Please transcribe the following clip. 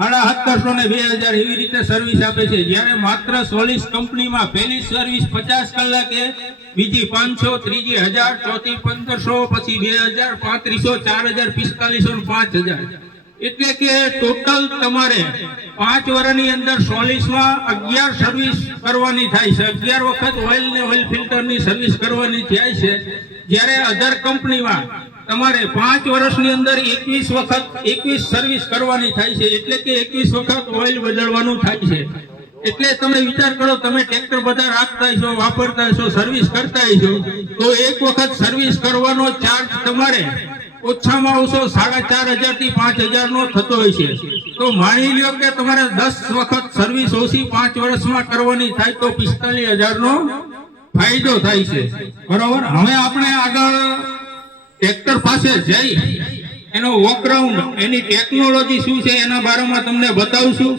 1750 ને 2000 એવી રીતે સર્વિસ આપે છે। જ્યારે માત્ર સોલિસ કંપનીમાં પહેલી સર્વિસ 50 કલાકે, બીજી 500, ત્રીજી 1000, ચોથી 1500, પછી 2000, 3500, 4000, 4500 અને 5000। એટલે કે ટોટલ તમારે 5 વર્ષની અંદર સોલિસમાં 11 સર્વિસ કરવાની થાય છે। 11 વખત ઓઇલ ને ઓઇલ ફિલ્ટરની સર્વિસ કરવાની થાય છે। જ્યારે અધર કંપનીમાં તમારે 5 વર્ષની અંદર 21 વખત 21 સર્વિસ કરવાની થાય છે। એટલે કે 21 વખત ઓઇલ બદલવાનું થાય છે। એટલે તમે વિચાર કરો, તમે ટ્રેક્ટર બધા રાખતા છો, વાપરતા છો, સર્વિસ કરતા છો, તો એક વખત સર્વિસ કરવાનો ચાર્જ તમારે ઓછામાં ઓછો 4500 થી 5000 નો થતો હોય છે। તો માની લ્યો કે તમારે 10 વખત સર્વિસ ઓછી 5 વર્ષમાં કરવાની થાય તો 45000 નો ફાયદો થાય છે। બરોબર। હવે આપણે આગળ ટ્રેક્ટર પાસે જઈ એનો વોકરાઉન્ડ, એની ટેકનોલોજી શું છે એના બારેમાં તમને બતાવશું।